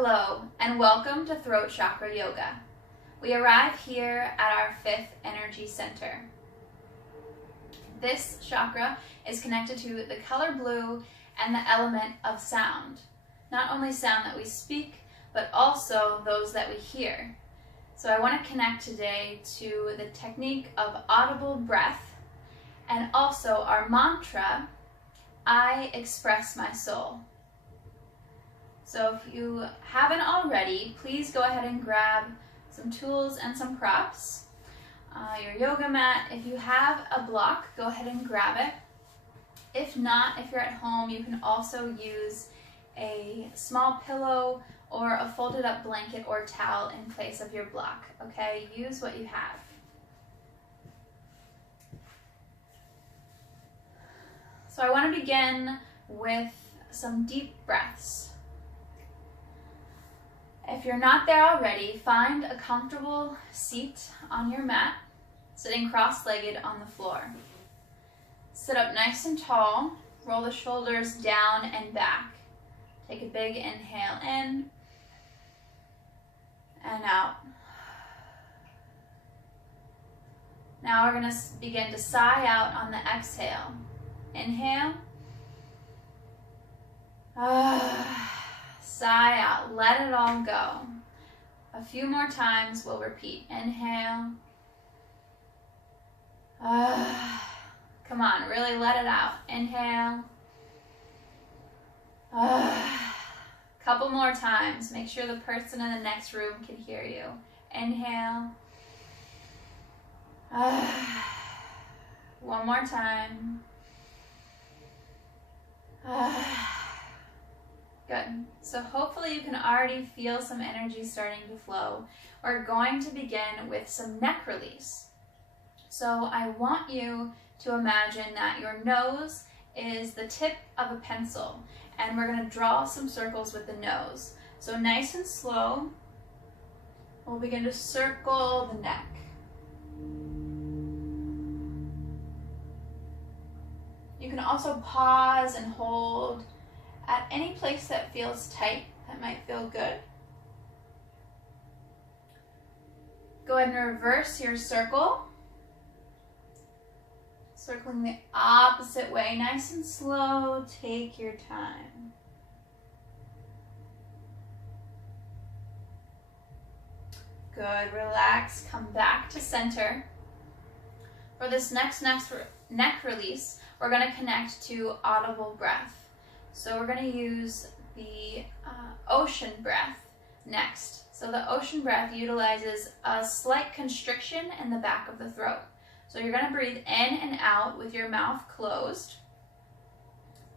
Hello, and welcome to Throat Chakra Yoga. We arrive here at our 5th energy center. This chakra is connected to the color blue and the element of sound. Not only sound that we speak, but also those that we hear. So I want to connect today to the technique of audible breath and also our mantra, I express my soul. So if you haven't already, please go ahead and grab some tools and some props. Your yoga mat, if you have a block, go ahead and grab it. If not, if you're at home, you can also use a small pillow or a folded up blanket or towel in place of your block, okay? Use what you have. So I want to begin with some deep breaths. If you're not there already, find a comfortable seat on your mat, sitting cross-legged on the floor. Sit up nice and tall, roll the shoulders down and back. Take a big inhale in and out. Now we're going to begin to sigh out on the exhale. Inhale. Sigh out, let it all go. A few more times, we'll repeat. Inhale. Come on, really let it out. Inhale. Couple more times. Make sure the person in the next room can hear you. Inhale. One more time. Good. So hopefully you can already feel some energy starting to flow. We're going to begin with some neck release. So I want you to imagine that your nose is the tip of a pencil, and we're going to draw some circles with the nose. So nice and slow, we'll begin to circle the neck. You can also pause and hold at any place that feels tight, that might feel good. Go ahead and reverse your circle. Circling the opposite way, nice and slow, take your time. Good, relax, come back to center. For this next neck release, we're going to connect to audible breath. So we're going to use the ocean breath next. So the ocean breath utilizes a slight constriction in the back of the throat. So you're going to breathe in and out with your mouth closed.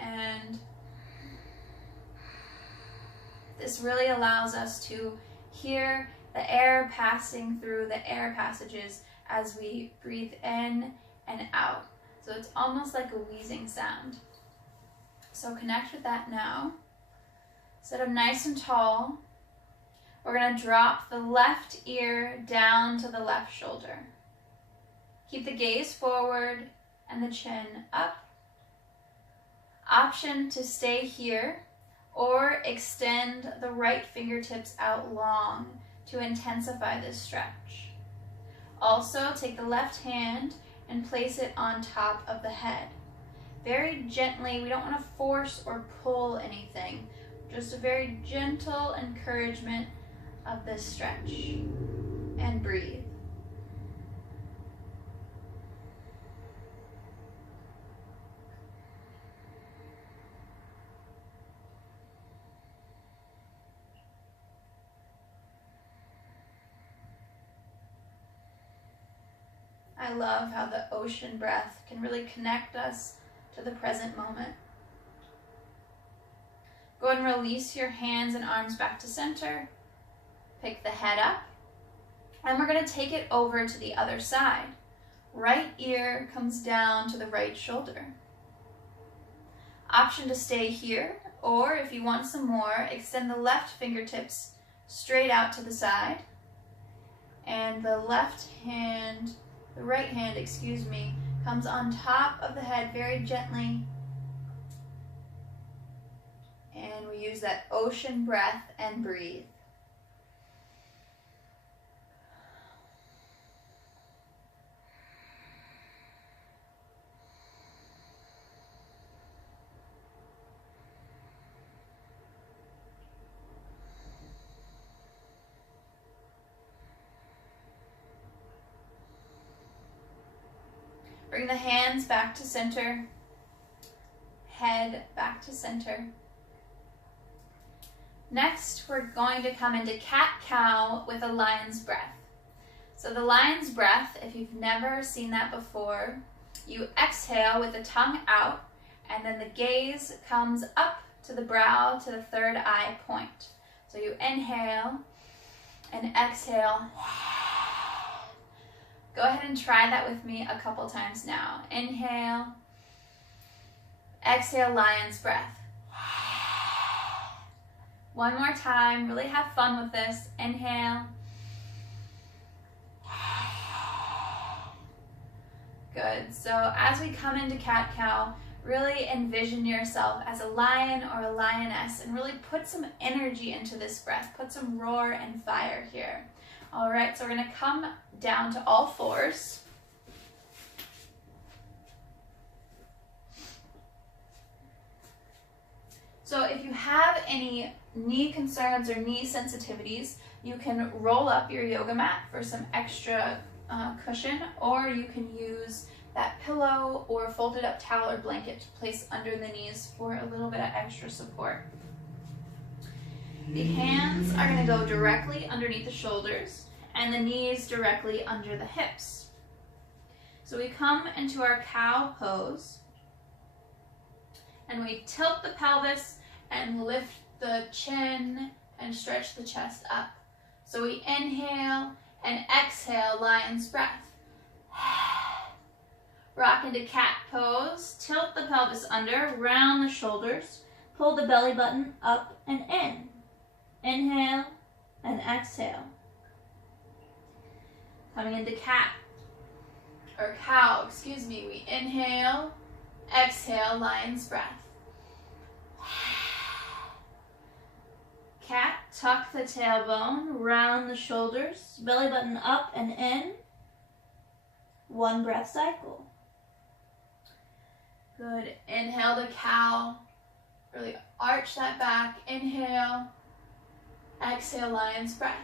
And this really allows us to hear the air passing through the air passages as we breathe in and out. So it's almost like a wheezing sound. So connect with that now. Sit up nice and tall. We're going to drop the left ear down to the left shoulder. Keep the gaze forward and the chin up. Option to stay here or extend the right fingertips out long to intensify this stretch. Also, take the left hand and place it on top of the head. Very gently, we don't want to force or pull anything, just a very gentle encouragement of this stretch. And breathe. I love how the ocean breath can really connect us to the present moment. Go ahead and release your hands and arms back to center. Pick the head up. And we're going to take it over to the other side. Right ear comes down to the right shoulder. Option to stay here, or if you want some more, extend the left fingertips straight out to the side. And the right hand, comes on top of the head very gently. And we use that ocean breath and breathe. Bring the hands back to center, head back to center. Next, we're going to come into cat-cow with a lion's breath. So the lion's breath, if you've never seen that before, you exhale with the tongue out, and then the gaze comes up to the brow to the third eye point. So you inhale and exhale. Go ahead and try that with me a couple times now. Inhale, exhale, lion's breath. One more time, really have fun with this. Inhale. Good. So as we come into cat-cow, really envision yourself as a lion or a lioness and really put some energy into this breath. Put some roar and fire here. All right, so we're going to come down to all fours. So if you have any knee concerns or knee sensitivities, you can roll up your yoga mat for some extra cushion, or you can use that pillow or folded up towel or blanket to place under the knees for a little bit of extra support. The hands are going to go directly underneath the shoulders and the knees directly under the hips. So we come into our cow pose and we tilt the pelvis and lift the chin and stretch the chest up. So we inhale and exhale, lion's breath. Rock into cat pose, tilt the pelvis under, round the shoulders, pull the belly button up and in. Inhale and exhale. Coming into cow, we inhale, exhale, lion's breath. Cat, tuck the tailbone, round the shoulders, belly button up and in. One breath cycle. Good. Inhale the cow. Really arch that back. Inhale. Exhale, lion's breath.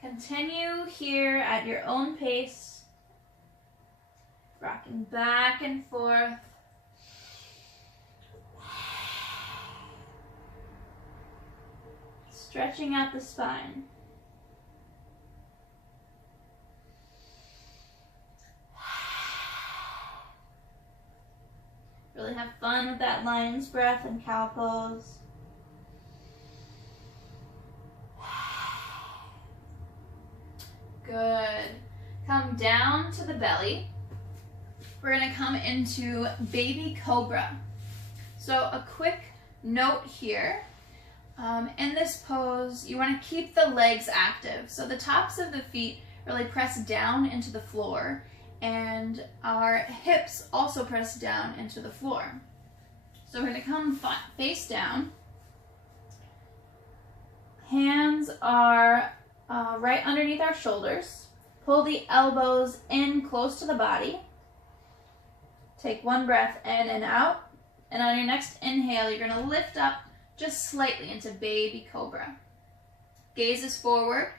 Continue here at your own pace. Rocking back and forth. Stretching out the spine. Really have fun with that lion's breath and cow pose. Good. Come down to the belly. We're going to come into baby cobra. So a quick note here. In this pose, you want to keep the legs active. So the tops of the feet really press down into the floor, and our hips also press down into the floor. So we're going to come face down. Hands are right underneath our shoulders. Pull the elbows in close to the body. Take one breath in and out. And on your next inhale, you're going to lift up just slightly into baby cobra. Gaze is forward.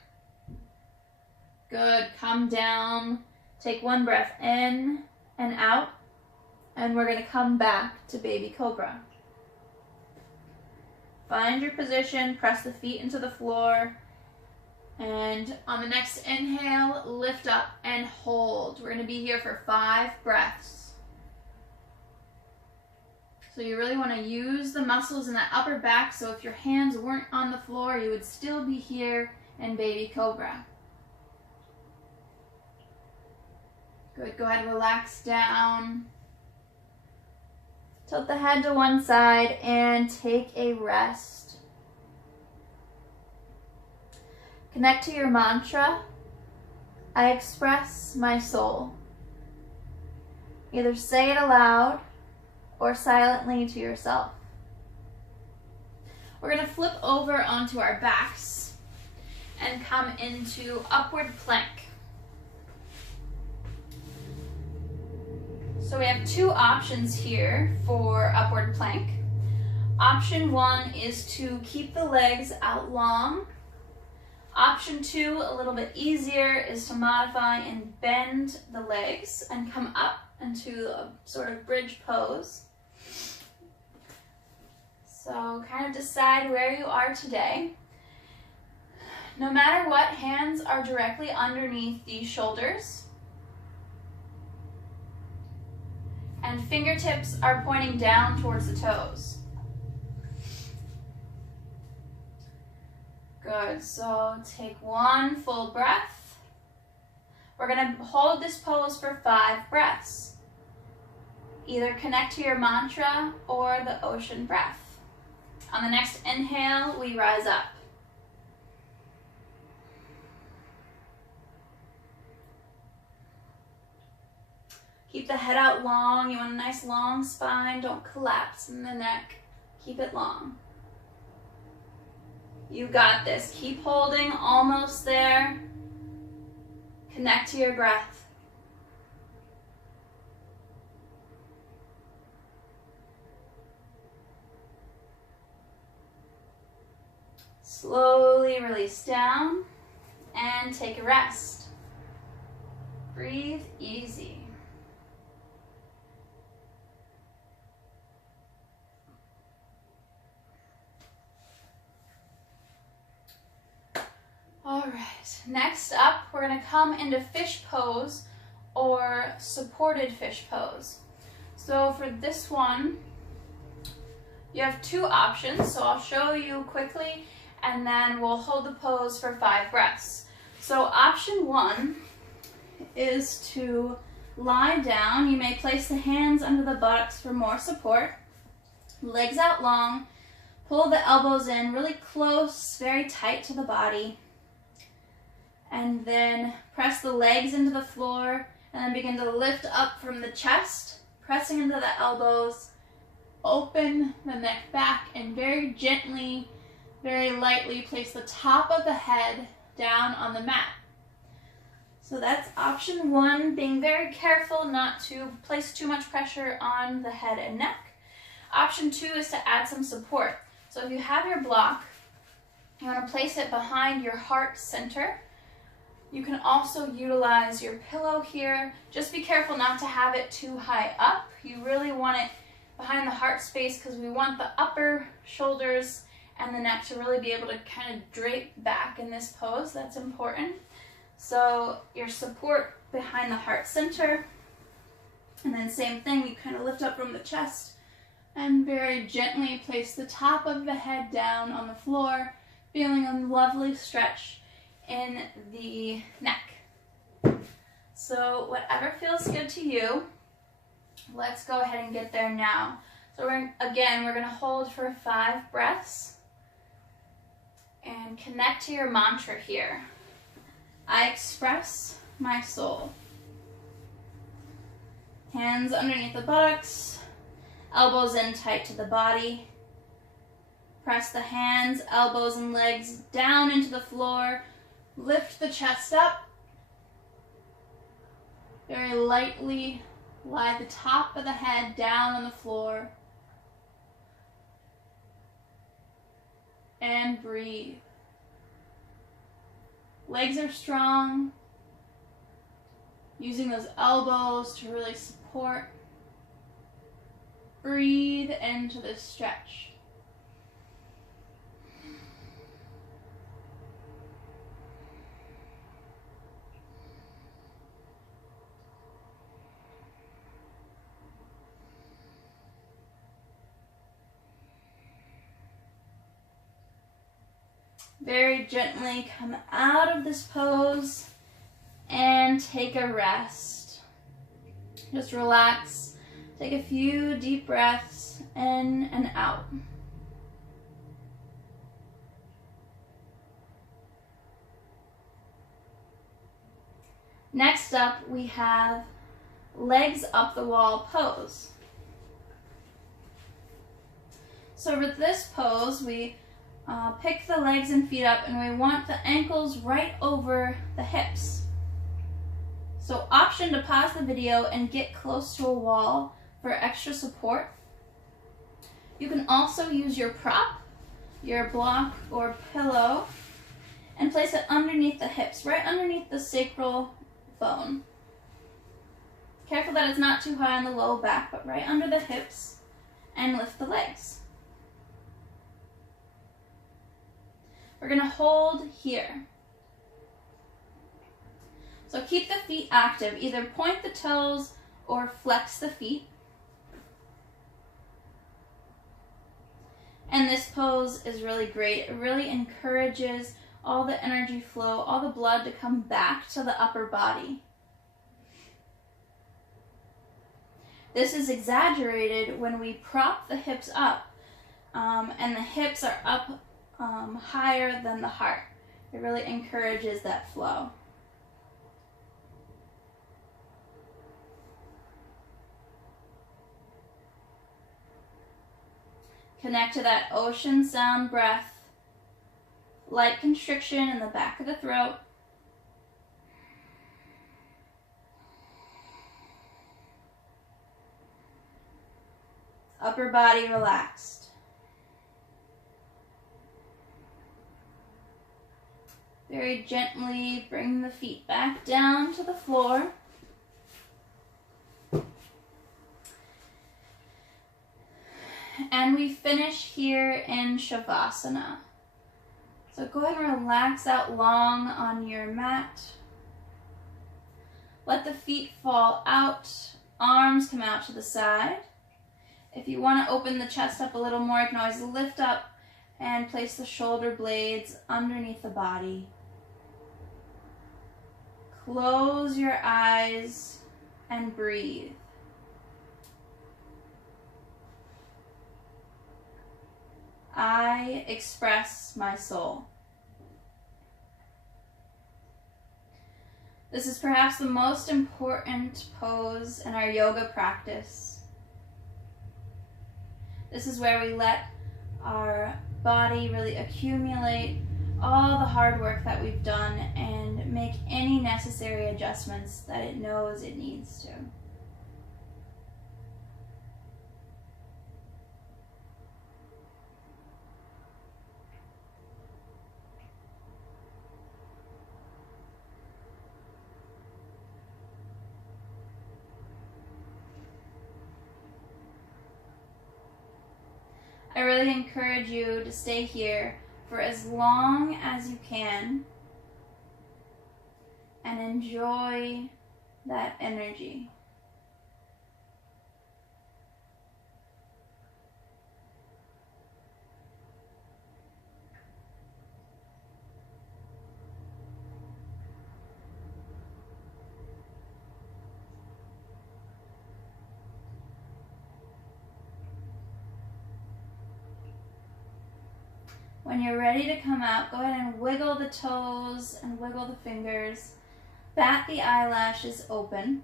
Good. Come down. Take one breath in and out. And we're going to come back to baby cobra. Find your position. Press the feet into the floor. And on the next inhale, lift up and hold. We're going to be here for 5 breaths. So you really want to use the muscles in that upper back, so if your hands weren't on the floor, you would still be here in baby cobra. Good. Go ahead and relax down. Tilt the head to one side and take a rest. Connect to your mantra. I express my soul. Either say it aloud or silently to yourself. we're going to flip over onto our backs and come into upward plank. So we have two options here for upward plank. Option 1 is to keep the legs out long. Option 2, a little bit easier, is to modify and bend the legs and come up into a sort of bridge pose. So kind of decide where you are today. No matter what, hands are directly underneath the shoulders. And fingertips are pointing down towards the toes. Good, so take one full breath. We're going to hold this pose for 5 breaths. Either connect to your mantra or the ocean breath. On the next inhale, we rise up. Keep the head out long. You want a nice long spine. Don't collapse in the neck. Keep it long. You got this. Keep holding, almost there. Connect to your breath. Slowly release down and take a rest. Breathe easy. All right, next up, we're going to come into fish pose or supported fish pose. So for this one, you have two options. So I'll show you quickly and then we'll hold the pose for 5 breaths. So option 1 is to lie down. You may place the hands under the buttocks for more support. Legs out long. Pull the elbows in really close, very tight to the body. And then press the legs into the floor and then begin to lift up from the chest, pressing into the elbows. Open the neck back and very gently, very lightly place the top of the head down on the mat. So that's option 1, being very careful not to place too much pressure on the head and neck. Option 2 is to add some support. So if you have your block, you want to place it behind your heart center. You can also utilize your pillow here. Just be careful not to have it too high up. You really want it behind the heart space because we want the upper shoulders and the neck to really be able to kind of drape back in this pose. That's important. So your support behind the heart center. And then same thing, you kind of lift up from the chest and very gently place the top of the head down on the floor, feeling a lovely stretch in the neck. So whatever feels good to you, let's go ahead and get there now. So we're going to hold for 5 breaths and connect to your mantra here. I express my soul. Hands underneath the buttocks, elbows in tight to the body. Press the hands, elbows, and legs down into the floor. Lift the chest up. Very lightly lie the top of the head down on the floor. And breathe. Legs are strong. Using those elbows to really support. Breathe into this stretch. Very gently come out of this pose and take a rest. Just relax. Take a few deep breaths in and out. Next up, we have legs up the wall pose. So with this pose, we pick the legs and feet up, and we want the ankles right over the hips. So option to pause the video and get close to a wall for extra support. You can also use your prop, your block or pillow, and place it underneath the hips, right underneath the sacral bone. Careful that it's not too high on the low back, but right under the hips, and lift the legs. We're going to hold here. So keep the feet active. Either point the toes or flex the feet. And this pose is really great. It really encourages all the energy flow, all the blood to come back to the upper body. This is exaggerated when we prop the hips up, and the hips are up higher than the heart. It really encourages that flow. Connect to that ocean sound breath. Light constriction in the back of the throat. Upper body relaxed. Very gently bring the feet back down to the floor. And we finish here in Shavasana. So go ahead and relax out long on your mat. Let the feet fall out, arms come out to the side. If you want to open the chest up a little more, you can always lift up and place the shoulder blades underneath the body. Close your eyes and breathe. I express my soul. This is perhaps the most important pose in our yoga practice. This is where we let our body really accumulate all the hard work that we've done and make any necessary adjustments that it knows it needs to. I really encourage you to stay here for as long as you can and enjoy that energy. When you're ready to come out, go ahead and wiggle the toes and wiggle the fingers. Bat the eyelashes open.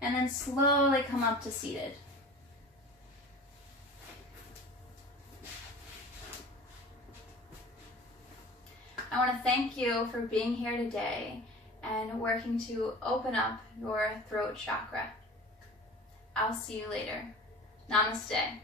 And then slowly come up to seated. I want to thank you for being here today and working to open up your throat chakra. I'll see you later. Namaste.